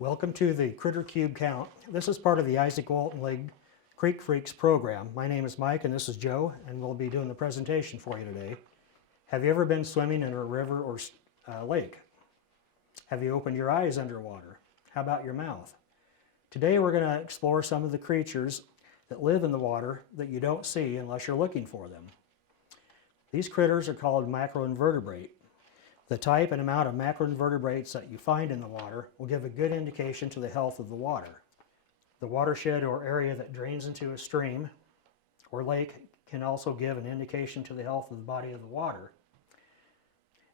Welcome to the Critter Cube Count. This is part of the Izaak Walton League Creek Freaks program. My name is Mike and this is Joe, and we'll be doing the presentation for you today. Have you ever been swimming in a river or lake? Have you opened your eyes underwater? How about your mouth? Today we're going to explore some of the creatures that live in the water that you don't see unless you're looking for them. These critters are called macroinvertebrate. The type and amount of macroinvertebrates that you find in the water will give a good indication to the health of the water. The watershed or area that drains into a stream or lake can also give an indication to the health of the body of the water.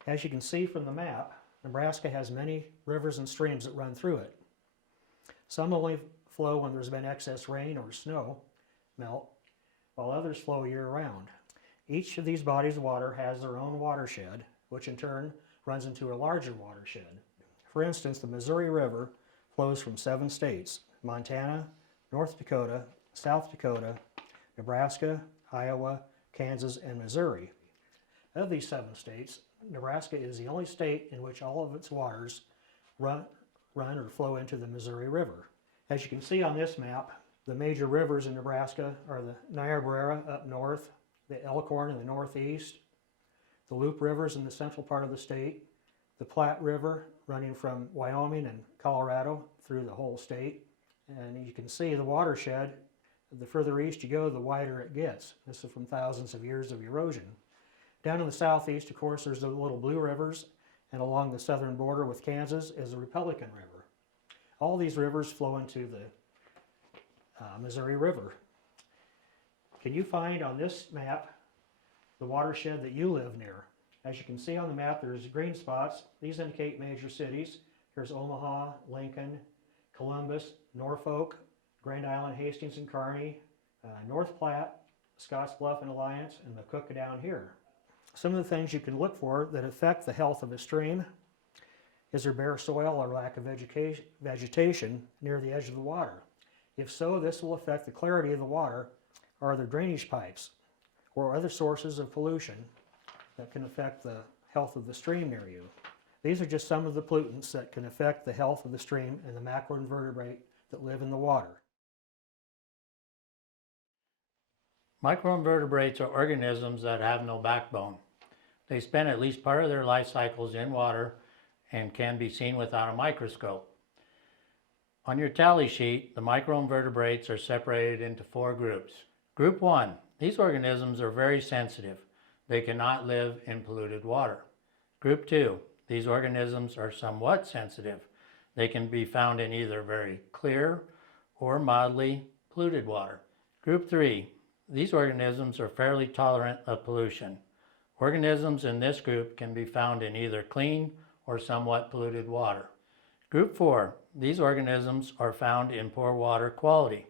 As you can see from the map, Nebraska has many rivers and streams that run through it. Some only flow when there's been excess rain or snow melt, while others flow year-round. Each of these bodies of water has their own watershed, which in turn runs into a larger watershed. For instance, the Missouri River flows from 7 states: Montana, North Dakota, South Dakota, Nebraska, Iowa, Kansas, and Missouri. Of these 7 states, Nebraska is the only state in which all of its waters run or flow into the Missouri River. As you can see on this map, the major rivers in Nebraska are the Niobrara up north, the Elkhorn in the northeast, the Loup Rivers in the central part of the state, the Platte River running from Wyoming and Colorado through the whole state. And you can see the watershed, the further east you go, the wider it gets. This is from thousands of years of erosion. Down in the southeast, of course, there's the little Blue Rivers, and along the southern border with Kansas is the Republican River. All these rivers flow into the Missouri River. Can you find on this map the watershed that you live near? As you can see on the map, there's green spots. These indicate major cities. Here's Omaha, Lincoln, Columbus, Norfolk, Grand Island, Hastings, and Kearney, North Platte, Scottsbluff and Alliance, and McCook down here. Some of the things you can look for that affect the health of a stream: is there bare soil or lack of vegetation near the edge of the water? If so, this will affect the clarity of the water. Are there drainage pipes or other sources of pollution that can affect the health of the stream near you? These are just some of the pollutants that can affect the health of the stream and the macroinvertebrate that live in the water. Microinvertebrates are organisms that have no backbone. They spend at least part of their life cycles in water and can be seen without a microscope. On your tally sheet, the microinvertebrates are separated into 4 groups. Group 1. These organisms are very sensitive. They cannot live in polluted water. Group 2. These organisms are somewhat sensitive. They can be found in either very clear or mildly polluted water. Group 3. These organisms are fairly tolerant of pollution. Organisms in this group can be found in either clean or somewhat polluted water. Group 4. These organisms are found in poor water quality.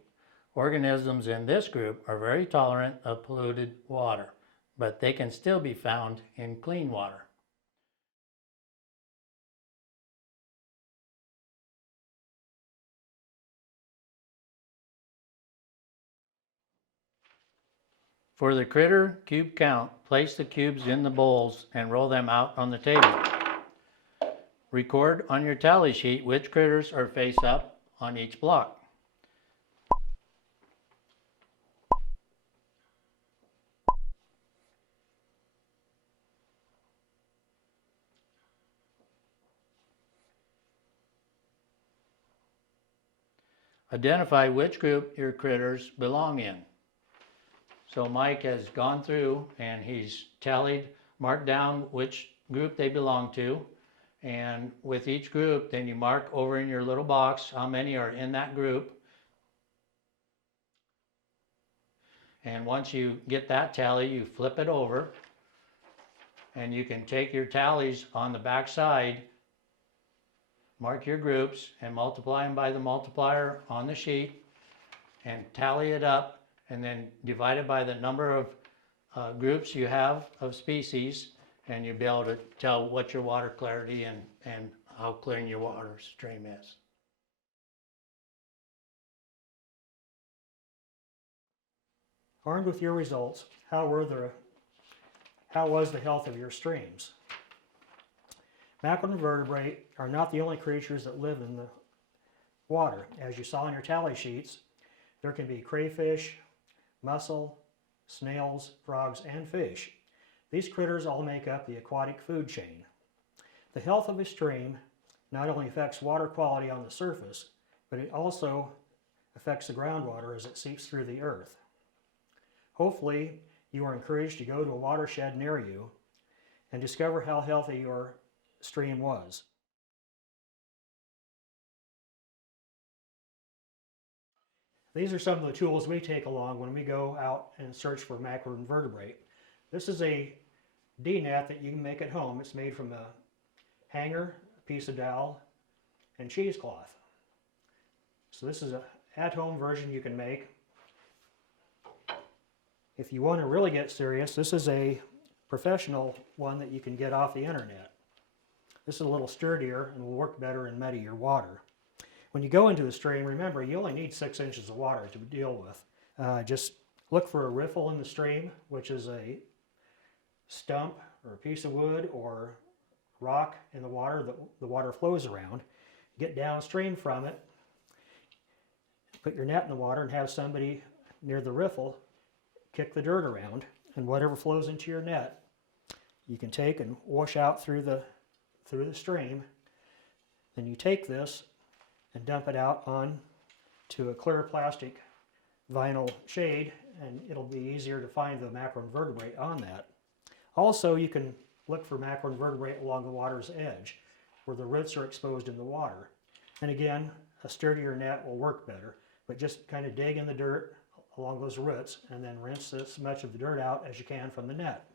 Organisms in this group are very tolerant of polluted water, but they can still be found in clean water. For the critter cube count, place the cubes in the bowls and roll them out on the table. Record on your tally sheet which critters are face up on each block. Identify which group your critters belong in. So Mike has gone through and he's tallied, marked down which group they belong to. And with each group, then you mark over in your little box how many are in that group. And once you get that tally, you flip it over. And you can take your tallies on the back side, mark your groups, and multiply them by the multiplier on the sheet, and tally it up, and then divide it by the number of groups you have of species, and you'll be able to tell what your water clarity and how clear your water stream is. Armed with your results, how was the health of your streams? Macroinvertebrate are not the only creatures that live in the water. As you saw in your tally sheets, there can be crayfish, mussel, snails, frogs, and fish. These critters all make up the aquatic food chain. The health of a stream not only affects water quality on the surface, but it also affects the groundwater as it seeps through the earth. Hopefully, you are encouraged to go to a watershed near you and discover how healthy your stream was. These are some of the tools we take along when we go out and search for macroinvertebrate. This is a D-net that you can make at home. It's made from a hanger, a piece of dowel, and cheesecloth. So this is an at-home version you can make. If you want to really get serious, this is a professional one that you can get off the internet. This is a little sturdier and will work better in muddier water. When you go into the stream, remember you only need 6 inches of water to deal with. Just look for a riffle in the stream, which is a stump or a piece of wood or rock in the water that the water flows around. Get downstream from it, put your net in the water and have somebody near the riffle kick the dirt around, and whatever flows into your net you can take and wash out through the stream. Then you take this and dump it out on to a clear plastic vinyl shade, and it'll be easier to find the macroinvertebrate on that. Also, you can look for macroinvertebrate along the water's edge where the roots are exposed in the water. And again, a sturdier net will work better, but just kind of dig in the dirt along those roots and then rinse as much of the dirt out as you can from the net.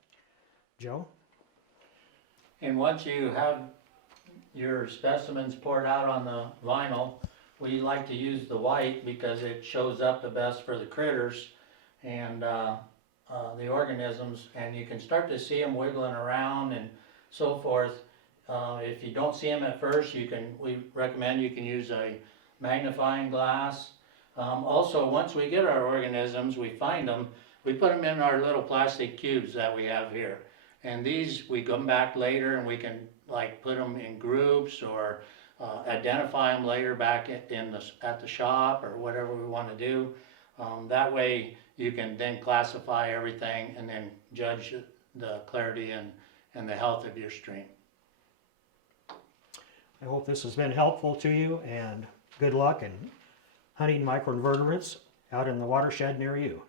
Joe? And once you have your specimens poured out on the vinyl, we like to use the white because it shows up the best for the critters and the organisms, and you can start to see them wiggling around and so forth. If you don't see them at first, we recommend you can use a magnifying glass. Also, once we get our organisms, we find them, we put them in our little plastic cubes that we have here. And these, we come back later and we can like put them in groups or identify them later back at the shop or whatever we want to do. That way you can then classify everything and then judge the clarity and the health of your stream. I hope this has been helpful to you, and good luck in hunting microinvertebrates out in the watershed near you.